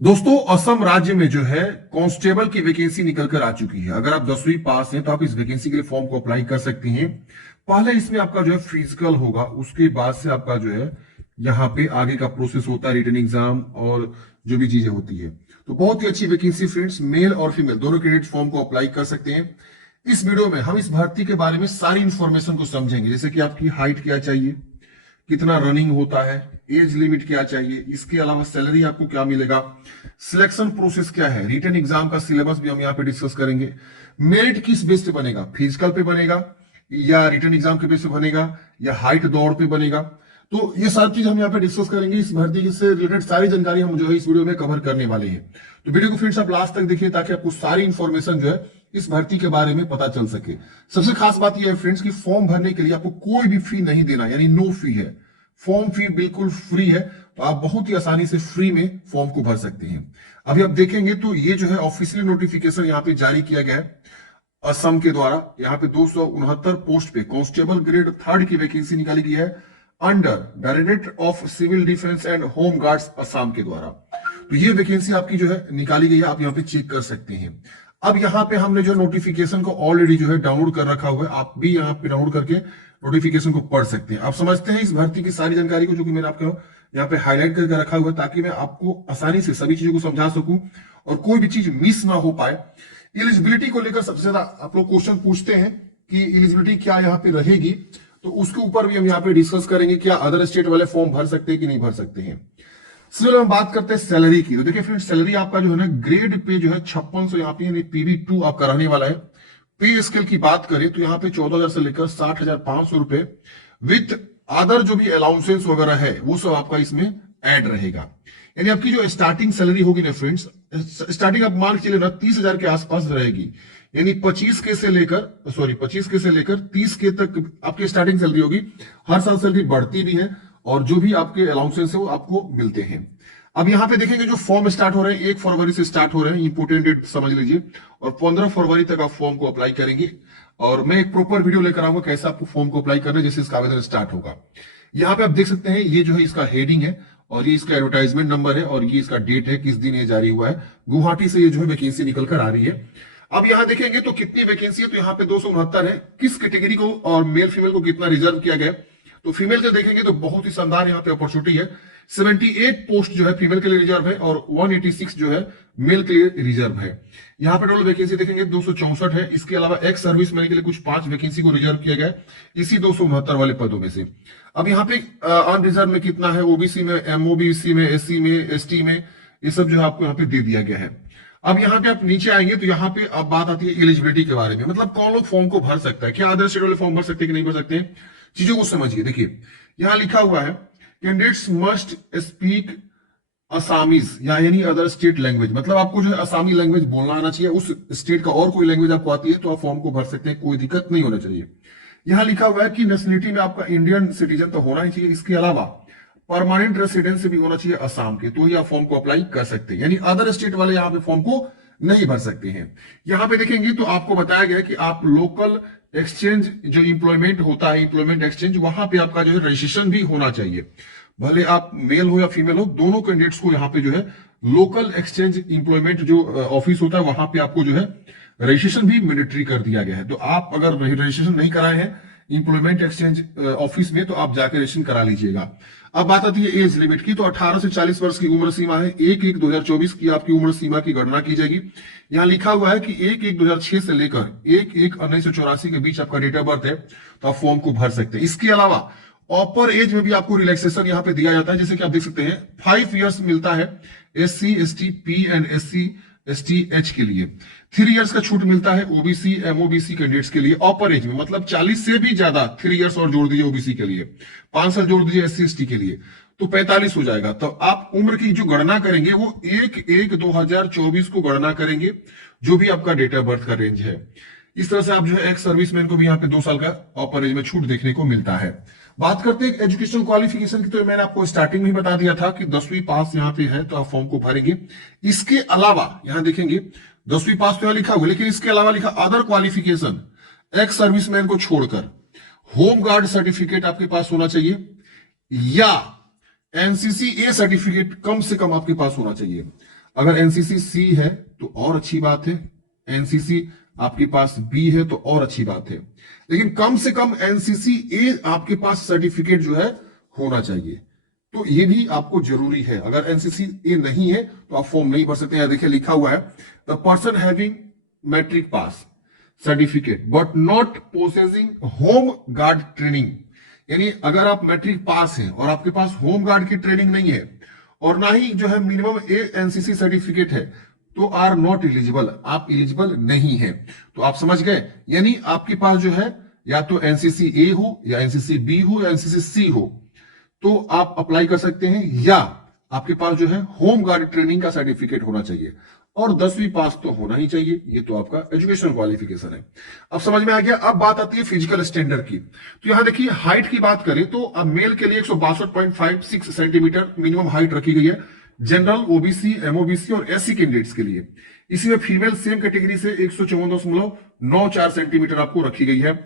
दोस्तों, असम राज्य में जो है कांस्टेबल की वैकेंसी निकल कर आ चुकी है। अगर आप 10वीं पास हैं तो आप इस वैकेंसी के लिए फॉर्म को अप्लाई कर सकती हैं। पहले इसमें आपका जो है फिजिकल होगा, उसके बाद से आपका जो है यहाँ पे आगे का प्रोसेस होता है, रिटन एग्जाम और जो भी चीजें होती है। तो बहुत ही अच्छी वैकेंसी फ्रेंड्स, मेल और फीमेल दोनों कैंडिडेट फॉर्म को अप्लाई कर सकते हैं। इस वीडियो में हम इस भर्ती के बारे में सारी इंफॉर्मेशन को समझेंगे, जैसे कि आपकी हाइट क्या चाहिए, कितना रनिंग होता है, एज लिमिट क्या चाहिए, इसके अलावा सैलरी आपको क्या मिलेगा, सिलेक्शन प्रोसेस क्या है, रिटन एग्जाम का सिलेबस भी हम यहाँ पे डिस्कस करेंगे। मेरिट किस बेस पे बनेगा, फिजिकल पे बनेगा या रिटन एग्जाम के बेस पे बनेगा या हाइट दौड़ पे बनेगा। तो ये सारी चीज हम यहाँ पे डिस्कस करेंगे। इस भर्ती से रिलेटेड सारी जानकारी हम जो है इस वीडियो में कवर करने वाले हैं। तो वीडियो को फ्रेंड्स आप लास्ट तक देखिए ताकि आपको सारी इंफॉर्मेशन जो है इस भर्ती के बारे में पता चल सके। सबसे खास बात यह है फ्रेंड्स कि फॉर्म भरने के लिए आपको कोई भी फी नहीं देना, यानी नो फी है। फॉर्म फी बिल्कुल फ्री है, तो आप बहुत ही आसानी से फ्री में फॉर्म को भर सकते हैं। अभी आप देखेंगे तो ये जो है ऑफिशियल नोटिफिकेशन यहाँ पे जारी किया गया है असम के द्वारा। यहाँ पे 269 पोस्ट पे कांस्टेबल ग्रेड 3 की वैकेंसी निकाली गई है under directorate of civil defence and home guards Assam के द्वारा। तो ये वैकेंसी आपकी जो है निकाली गई है, आप यहाँ पे चेक कर सकते हैं। अब यहाँ पे हमने जो नोटिफिकेशन को ऑलरेडी जो है डाउनलोड कर रखा हुआ है, आप भी यहाँ पे डाउनलोड करके नोटिफिकेशन को पढ़ सकते हैं। आप समझते हैं इस भर्ती की सारी जानकारी को, जो कि मैंने आपको यहाँ पे हाईलाइट करके रखा हुआ है ताकि मैं आपको आसानी से सभी चीजों को समझा सकूं और कोई भी चीज मिस ना हो पाए। एलिजिबिलिटी को लेकर सबसे ज्यादा आप लोग क्वेश्चन पूछते हैं कि एलिजिबिलिटी क्या यहाँ पे रहेगी, तो उसके ऊपर भी हम यहाँ पे डिस्कस करेंगे। क्या अदर स्टेट वाले फॉर्म भर सकते हैं कि नहीं भर सकते हैं। सबसे हम बात करते हैं सैलरी की। तो देखिए फ्रेंड्स, सैलरी आपका जो है ना ग्रेड पे जो है 5600 यहाँ पे PV2 आपका रहने वाला है। पे स्केल की बात करें तो यहाँ पे 14,000 से लेकर 60,500 रुपए विथ अदर जो भी अलाउंसेस वगैरह है वो सब आपका इसमें ऐड रहेगा। यानी आपकी जो स्टार्टिंग सैलरी होगी ना फ्रेंड्स, स्टार्टिंग आप मान के चलिए ना 30,000 के आसपास रहेगी। यानी 25K से लेकर 30K तक आपकी स्टार्टिंग सैलरी होगी। हर साल सैलरी बढ़ती भी है और जो भी आपके अलाउंसेस है वो आपको मिलते हैं। अब यहाँ पे देखेंगे जो फॉर्म स्टार्ट हो रहे हैं 1 फरवरी से स्टार्ट हो रहे हैं, इंपोर्टेंट डेट समझ लीजिए, और 15 फरवरी तक आप फॉर्म को अप्लाई करेंगे। और मैं एक प्रॉपर वीडियो लेकर आऊंगा कैसे आपको फॉर्म को अप्लाई करना है, जैसे इसका आवेदन स्टार्ट होगा। यहाँ पे आप देख सकते हैं ये जो है इसका हेडिंग है और ये इसका एडवर्टाइजमेंट नंबर है और ये इसका डेट है, किस दिन ये जारी हुआ है। गुवाहाटी से ये जो है वैकेंसी निकल कर आ रही है। अब यहाँ देखेंगे तो कितनी वैकेंसी है, तो यहाँ पे 269 है। किस कैटेगरी को और मेल फीमेल को कितना रिजर्व किया गया, तो फीमेल के देखेंगे तो बहुत ही शानदार यहाँ पे अपॉर्चुनिटी है। 78 पोस्ट जो है फीमेल के लिए रिजर्व है और 186 जो है मेल के लिए रिजर्व है। यहाँ पे टोटल वैकेंसी देखेंगे 264 है। इसके अलावा एक्स सर्विस मैन के लिए कुछ 5 वैकेंसी को रिजर्व किया गया है इसी 269 वाले पदों में से। अब यहाँ पे अनरिजर्व में कितना है, ओबीसी में, एमओबीसी में, एससी में, एसटी में, ये सब जो है आपको यहाँ पे दे दिया गया है। अब यहाँ पे आप नीचे आएंगे तो यहाँ पे अब बात आती है एलिजिबिलिटी के बारे में, मतलब कौन लोग फॉर्म को भर सकता है, क्या अदर स्टेट वाले फॉर्म भर सकते हैं कि नहीं भर सकते। चीजों को समझिए। देखिए यहां लिखा हुआ है कैंडिडेट्स मस्ट स्पीक असामीज या एनी अदर स्टेट लैंग्वेज, मतलब आपको जो है असामी लैंग्वेज बोलना आना चाहिए। उस स्टेट का और कोई लैंग्वेज आपको आती है तो आप फॉर्म को भर सकते हैं, कोई दिक्कत नहीं होना चाहिए। यहां लिखा हुआ है कि नेशनलिटी में आपका इंडियन सिटीजन तो होना ही चाहिए, इसके अलावा परमानेंट रेसिडेंस भी होना चाहिए असम के, तो ही आप फॉर्म को अप्लाई कर सकते हैं। यानी अदर स्टेट वाले यहाँ पे फॉर्म को नहीं भर सकते हैं। यहां पे देखेंगे तो आपको बताया गया कि आप लोकल एक्सचेंज जो इंप्लॉयमेंट होता है, इंप्लॉयमेंट एक्सचेंज, वहां पे आपका जो है रजिस्ट्रेशन भी होना चाहिए। भले आप मेल हो या फीमेल हो, दोनों कैंडिडेट्स को यहाँ पे जो है लोकल एक्सचेंज इंप्लॉयमेंट जो ऑफिस होता है वहां पे आपको जो है रजिस्ट्रेशन भी मैंडेटरी कर दिया गया है। तो आप अगर रजिस्ट्रेशन नहीं कराए हैं इंप्लॉयमेंट एक्सचेंज ऑफिस में तो आप जाकर रजिस्ट्रेशन करा लीजिएगा। अब बात आती है एज लिमिट की, तो 18 से 40 वर्ष की उम्र सीमा है। 1/1/2024 की आपकी उम्र सीमा की गणना की जाएगी। यहाँ लिखा हुआ है कि 1/1/2006 से लेकर 1/1/1984 के बीच आपका डेट ऑफ बर्थ है, तो आप फॉर्म को भर सकते हैं। इसके अलावा अपर एज में भी आपको रिलैक्सेशन यहाँ पे दिया जाता है, जैसे कि आप देख सकते हैं 5 इयर्स मिलता है SC ST P and SC ST H के लिए। 3 इयर्स का छूट मिलता है ओबीसी MOBC कैंडिडेट्स के लिए अपर एज में, मतलब 40 से भी ज्यादा 3 इयर्स और जोड़ दीजिए ओबीसी के लिए, 5 साल जोड़ दीजिए SC ST के लिए, तो 45 हो जाएगा। तो आप उम्र की जो गणना करेंगे वो 1/1/2024 को गणना करेंगे, जो भी आपका डेट ऑफ बर्थ का रेंज है। इस तरह से आप जो है एक्स सर्विसमैन को भी यहाँ पे 2 साल का अपर एज में छूट देखने को मिलता है। बात करते हैं एजुकेशन क्वालिफिकेशन की, तो मैंने आपको स्टार्टिंग में ही बता दिया था कि 10वीं पास यहाँ पे है तो आप फॉर्म को भरेंगे। इसके अलावा यहाँ देखेंगे 10वीं पास तो यहाँ लिखा हुआ, लेकिन इसके अलावा लिखा अदर क्वालिफिकेशन, एक्स सर्विसमैन को छोड़कर होम गार्ड सर्टिफिकेट आपके पास होना चाहिए या एनसीसी ए सर्टिफिकेट कम से कम आपके पास होना चाहिए। अगर एनसीसी सी है तो और अच्छी बात है, एनसीसी आपके पास बी है तो और अच्छी बात है, लेकिन कम से कम एनसीसी ए आपके पास सर्टिफिकेट जो है होना चाहिए। तो ये भी आपको जरूरी है। अगर एनसीसी ए नहीं है तो आप फॉर्म नहीं भर सकते। यहां देखिए लिखा हुआ है the person having matric pass certificate but not possessing home guard training, यानी अगर आप मैट्रिक पास हैं और आपके पास होम गार्ड की ट्रेनिंग नहीं है और ना ही जो है मिनिमम ए एनसीसी सर्टिफिकेट है तो आर नॉट एलिजिबल, आप एलिजिबल नहीं है। तो आप समझ गए, यानी आपके पास जो है या तो एनसीसी ए हो या एनसीसी बी हो या एनसीसी सी हो तो आप अप्लाई कर सकते हैं, या आपके पास जो है होम गार्ड ट्रेनिंग का सर्टिफिकेट होना चाहिए और 10वीं पास तो होना ही चाहिए। ये तो आपका एजुकेशन क्वालिफिकेशन है। अब समझ में आ गया। अब बात आती है फिजिकल स्टैंडर्ड की। तो यहां देखिए हाइट की बात करें तो अब मेल के लिए 162.56 सेंटीमीटर मिनिमम हाइट रखी गई है जनरल, ओबीसी, एमओबीसी और एससी कैंडिडेट्स के लिए। इसी में फीमेल सेम कैटेगरी से 154.94 सेंटीमीटर आपको रखी गई है।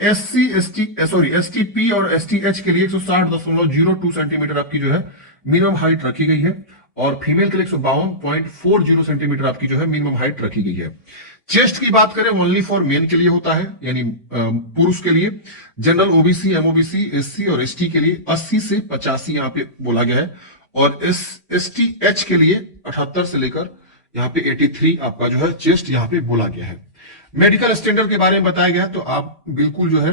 एससी एसटीपी और एसटीएच के लिए 160.02 सेंटीमीटर आपकी जो है मिनिमम हाइट रखी गई है और फीमेल के लिए 152.40 सेंटीमीटर आपकी जो है मिनिमम हाइट रखी गई है। चेस्ट की बात करें ओनली फॉर मेन के लिए होता है, यानी पुरुष के लिए। जनरल, ओबीसी, एमओबीसी, एससी और एसटी के लिए 80 से 85 यहां पे बोला गया है और एसटीएच के लिए 78 से लेकर यहाँ पे 83 आपका जो है चेस्ट यहाँ पे बोला गया है। मेडिकल स्टैंडर्ड के बारे में बताया गया है तो आप बिल्कुल जो है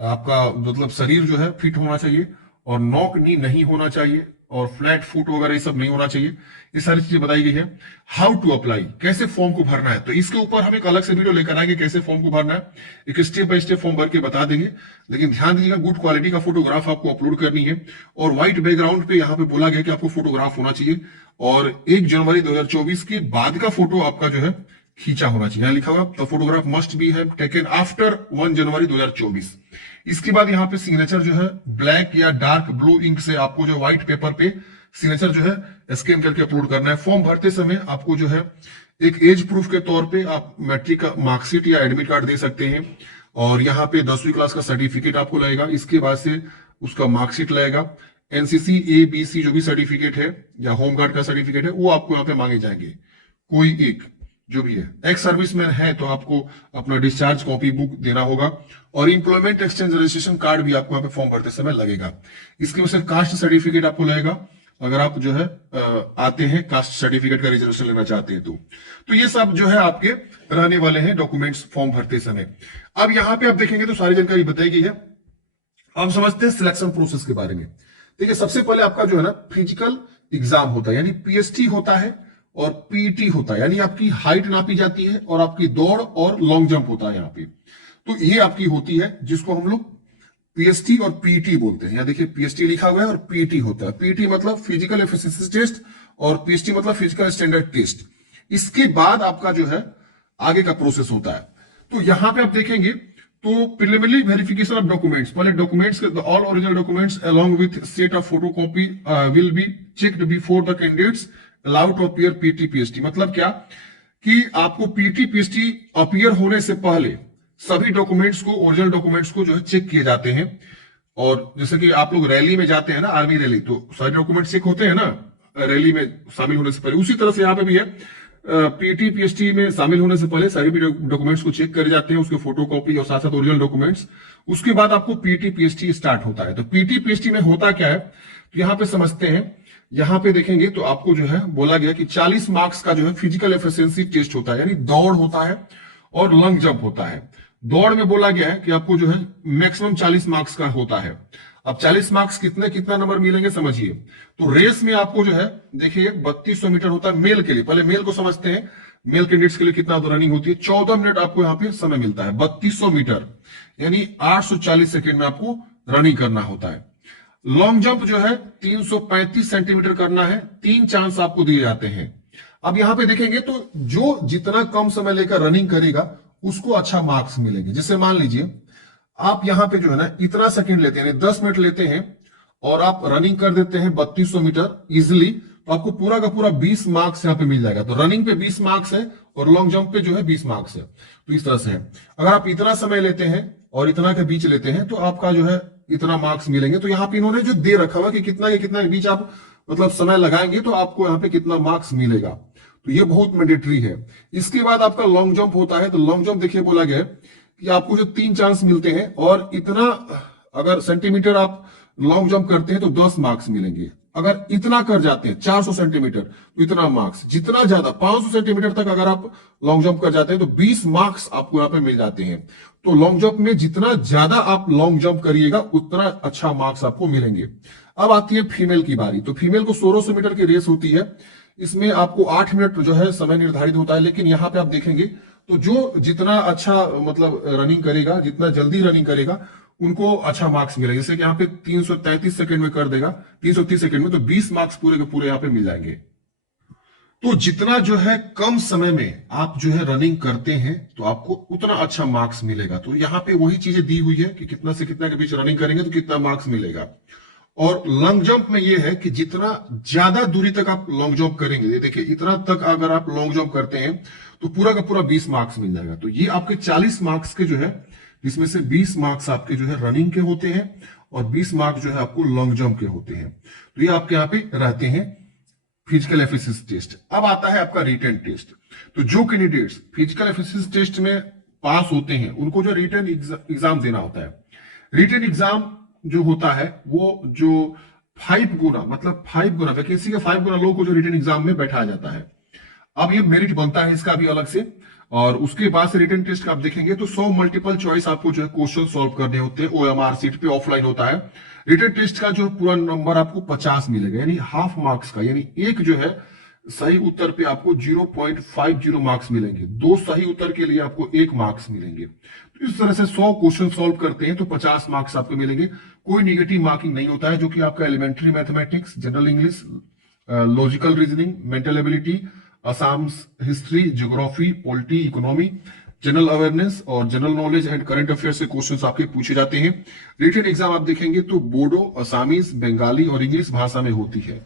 आपका मतलब शरीर जो है फिट होना चाहिए और नॉक नी नहीं होना चाहिए और फ्लैट फुट वगैरह ये सब नहीं होना चाहिए। ये सारी चीजें बताई गई है। हाउ टू अप्लाई, कैसे फॉर्म को भरना है, तो इसके ऊपर हम एक अलग से वीडियो लेकर आएंगे कैसे फॉर्म को भरना है, एक स्टेप बाय स्टेप फॉर्म भर के बता देंगे। लेकिन ध्यान दीजिएगा गुड क्वालिटी का फोटोग्राफ आपको अपलोड करनी है और व्हाइट बैकग्राउंड पे यहाँ पे बोला गया कि आपको फोटोग्राफ होना चाहिए और 1 जनवरी 2024 के बाद का फोटो आपका जो है खींचा होना चाहिए। यहां लिखा हुआ the photograph must be have taken after 1 जनवरी 2024। इसके बाद यहाँ पे सिग्नेचर जो है ब्लैक या डार्क ब्लू इंक से आपको जो व्हाइट पेपर पे सिग्नेचर जो है स्कैन करके अपलोड करना है। फॉर्म भरते समय आपको जो है एक एज प्रूफ के तौर पे आप मैट्रिक का मार्कशीट या एडमिट कार्ड दे सकते हैं और यहाँ पे 10वीं क्लास का सर्टिफिकेट आपको लगेगा। इसके बाद से उसका मार्कशीट लगेगा। एनसीसी ए बी सी जो भी सर्टिफिकेट है या होमगार्ड का सर्टिफिकेट है वो आपको यहाँ पे मांगे जाएंगे, कोई एक जो भी है। एक्स सर्विसमैन है तो आपको अपना डिस्चार्ज कॉपी बुक देना होगा और इंप्लॉयमेंट एक्सचेंज रजिस्ट्रेशन कार्ड भी आपको यहाँ पे फॉर्म भरते समय लगेगा। इसकी वजह से कास्ट सर्टिफिकेट आपको लगेगा अगर आप जो है आते हैं कास्ट सर्टिफिकेट का रिजर्वेशन लेना चाहते हैं तो ये सब जो है आपके रहने वाले हैं डॉक्यूमेंट्स फॉर्म भरते समय। अब यहाँ पे आप देखेंगे तो सारी जानकारी बताई गई है। अब समझते हैं सिलेक्शन प्रोसेस के बारे में। देखिए सबसे पहले आपका जो है ना फिजिकल एग्जाम होता है, यानी पीएसटी होता है और पीटी होता है, यानी आपकी हाइट नापी जाती है और आपकी दौड़ और लॉन्ग जंप होता है यहाँ पे। तो ये आपकी होती है जिसको हम लोग पीएसटी और पीटी बोलते हैं। यहाँ देखिए पीएसटी लिखा हुआ है और पीटी होता है। पीटी मतलब फिजिकल एफिशिएंसी टेस्ट और पीएसटी मतलब फिजिकल स्टैंडर्ड टेस्ट। इसके बाद आपका जो है आगे का प्रोसेस होता है। तो यहां पे आप देखेंगे तो प्रिलिमिनरी वेरिफिकेशन ऑफ डॉक्यूमेंट्स, पहले documents all original documents along with set of photocopy will be checked before the candidates allowed to appear PT PST. मतलब क्या कि आपको पीटी पीएसटी अपीयर होने से पहले सभी डॉक्यूमेंट्स को, ओरिजिनल डॉक्यूमेंट्स को जो है चेक किए जाते हैं। और जैसे कि आप लोग रैली में जाते हैं ना, आर्मी रैली, तो सारे डॉक्यूमेंट चेक होते हैं ना रैली में शामिल होने से पहले। उसी तरह से यहाँ पे भी है पीटी पीएसटी में शामिल होने से पहले सारे भी डॉक्यूमेंट्स को चेक करे जाते हैं, उसके फोटोकॉपी और साथ साथ ओरिजिनल डॉक्यूमेंट्स। उसके बाद आपको पीटी पीएसटी स्टार्ट होता है। तो पीटी पीएसटी में होता क्या है तो यहाँ पे समझते हैं। यहाँ पे देखेंगे तो आपको जो है बोला गया कि 40 मार्क्स का जो है फिजिकल एफिशिएंसी टेस्ट होता है, यानी दौड़ होता है और लॉन्ग जंप होता है। दौड़ में बोला गया है कि आपको जो है मैक्सिमम 40 मार्क्स का होता है। अब 40 मार्क्स कितना नंबर मिलेंगे समझिए। तो रेस में आपको जो है देखिए 3200 मीटर होता है मेल के लिए। पहले मेल को समझते हैं, मेल कैंडिडेट्स के लिए कितना रनिंग होती है। 14 मिनट आपको यहाँ पे समय मिलता है। 3200 मीटर यानी 840 सेकेंड में आपको रनिंग करना होता है। लॉन्ग जंप जो है 335 सेंटीमीटर करना है। 3 चांस आपको दिए जाते हैं। अब यहां पे देखेंगे तो जो जितना कम समय लेकर रनिंग करेगा उसको अच्छा मार्क्स मिलेंगे। जैसे मान लीजिए आप यहां पे जो है ना इतना सेकंड लेते हैं, 10 मिनट लेते हैं और आप रनिंग कर देते हैं 3200 मीटर इजिली, तो आपको पूरा का पूरा 20 मार्क्स यहां पे मिल जाएगा। तो रनिंग पे 20 मार्क्स है और लॉन्ग जंप पे जो है 20 मार्क्स है। तो इस तरह से है। अगर आप इतना समय लेते हैं और इतना के बीच लेते हैं तो आपका जो है इतना मार्क्स मिलेंगे। तो यहाँ पे इन्होंने जो दे रखा हुआ कि कितना के बीच आप मतलब समय लगाएंगे तो आपको यहाँ पे कितना मार्क्स मिलेगा, तो ये बहुत मैंडेटरी है। इसके बाद आपका लॉन्ग जंप होता है, तो लॉन्ग जंप देखिए बोला गया है कि आपको जो 3 चांस मिलते हैं, और इतना अगर सेंटीमीटर आप लॉन्ग जंप करते हैं तो 10 मार्क्स मिलेंगे। अगर इतना कर जाते हैं 400 सेंटीमीटर तो इतना मार्क्स, जितना ज्यादा 500 सेंटीमीटर तक अगर आप लॉन्ग जंप कर जाते हैं तो 20 मार्क्स आपको यहाँ पे मिल जाते हैं। तो लॉन्ग जंप में जितना ज्यादा आप लॉन्ग जंप करिएगा उतना अच्छा मार्क्स आपको मिलेंगे। अब आती है फीमेल की बारी। तो फीमेल को 1600 मीटर की रेस होती है, इसमें आपको 8 मिनट जो है समय निर्धारित होता है। लेकिन यहाँ पे आप देखेंगे तो जो जितना अच्छा मतलब रनिंग करेगा, जितना जल्दी रनिंग करेगा, उनको अच्छा मार्क्स मिलेगा। जैसे कि यहाँ पे 333 सेकंड में कर देगा, 330 सेकंड में, तो 20 मार्क्स पूरे के पूरे यहाँ पे मिल जाएंगे। तो जितना जो है कम समय में आप जो है रनिंग करते हैं तो आपको उतना अच्छा मार्क्स मिलेगा। तो यहाँ पे वही चीजें दी हुई है कि कितना से कितना के बीच रनिंग करेंगे तो कितना मार्क्स मिलेगा। और लॉन्ग जंप में ये है कि जितना ज्यादा दूरी तक आप लॉन्ग जंप करेंगे, देखिए इतना तक अगर आप लॉन्ग जंप करते हैं तो पूरा का पूरा 20 मार्क्स मिल जाएगा। तो ये आपके 40 मार्क्स के जो है, जिसमें से 20 मार्क्स आपके जो है रनिंग के होते हैं और 20 मार्क्स जो है आपको लॉन्ग जंप के होते हैं। तो ये आपके यहाँ पे रहते हैं फिजिकल एफिशिएंसी टेस्ट। अब आता है आपका रिटन टेस्ट। तो जो कैंडिडेट्स फिजिकल एफिशिएंसी टेस्ट में पास होते हैं उनको जो रिटन एग्जाम देना होता है। रिटन एग्जाम जो होता है वो जो 5 गुना, मतलब 5 गुना वैकेंसी के 5 गुना लोगों को जो रिटन एग्जाम में बैठाया जाता है। अब ये मेरिट बनता है इसका भी अलग से। और उसके बाद से रिटन टेस्ट का आप देखेंगे तो 100 मल्टीपल चॉइस आपको जो है क्वेश्चन सॉल्व करने होते हैं, ओएमआर सीट पे ऑफलाइन होता है। रिटन टेस्ट का जो पूरा नंबर आपको 50 मिलेगा, यानी हाफ मार्क्स का, यानी एक जो है सही उत्तर पे आपको 0.50 मार्क्स मिलेंगे। 2 सही उत्तर के लिए आपको 1 मार्क्स मिलेंगे। तो इस तरह से 100 क्वेश्चन सॉल्व करते हैं तो 50 मार्क्स आपको मिलेंगे। कोई निगेटिव मार्किंग नहीं होता है, जो कि आपका elementary mathematics, general English, logical reasoning, mental ability, Assam history, geography, polity, economy, general awareness और general knowledge and current affair से क्वेश्चंस आपके पूछे जाते हैं। रिटन एग्जाम आप देखेंगे तो बोडो, असामीज, बंगाली और इंग्लिश भाषा में होती है।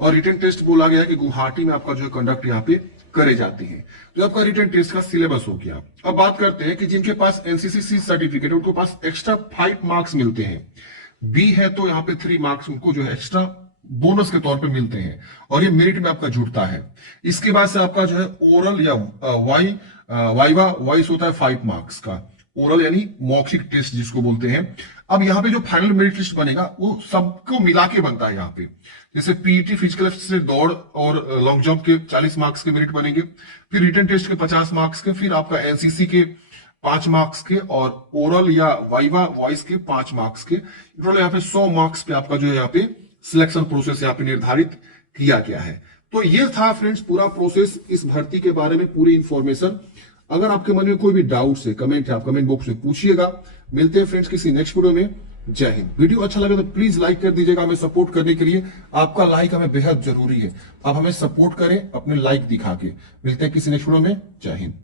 और रिटन टेस्ट बोला गया है कि गुवाहाटी में आपका जो है कंडक्ट यहाँ पे करे जाते हैं। जो आपका रिटन टेस्ट का सिलेबस हो गया। अब बात करते हैं कि जिनके पास एनसीसी सर्टिफिकेट है उनको पास एक्स्ट्रा 5 मार्क्स मिलते हैं। बी है तो यहाँ पे 3 मार्क्स उनको जो है एक्स्ट्रा बोनस के तौर पे मिलते हैं और ये मेरिट में आपका जुड़ता है। इसके बाद से आपका जो है ओरल या वाइवा वॉइस होता है 5 मार्क्स का। ओरल यानी मौखिक टेस्ट जिसको बोलते हैं। अब यहाँ पे जो फाइनल मेरिट लिस्ट बनेगा वो सबको मिला के बनता है। यहाँ पे जैसे पीईटी फिजिकल से दौड़ और लॉन्ग जंप के 40 मार्क्स के मेरिट बनेंगे, फिर रिटन टेस्ट के 50 मार्क्स के, फिर आपका एनसीसी के 5 मार्क्स के और ओरल या वाइवा वॉइस के 5 मार्क्स के। टोटल यहाँ पे 100 मार्क्स पे आपका जो है यहाँ पे सिलेक्शन प्रोसेस यहाँ पे निर्धारित किया गया है। तो ये था फ्रेंड्स पूरा प्रोसेस, इस भर्ती के बारे में पूरी इंफॉर्मेशन। अगर आपके मन में कोई भी डाउट है, कमेंट है, आप कमेंट बॉक्स में पूछिएगा। मिलते हैं फ्रेंड्स किसी नेक्स्ट वीडियो में। जय हिंद। वीडियो अच्छा लगे तो प्लीज लाइक कर दीजिएगा। हमें सपोर्ट करने के लिए आपका लाइक हमें बेहद जरूरी है। आप हमें सपोर्ट करें अपने लाइक दिखा के। मिलते हैं किसी नेक्स्ट वीडियो में। जय हिंद।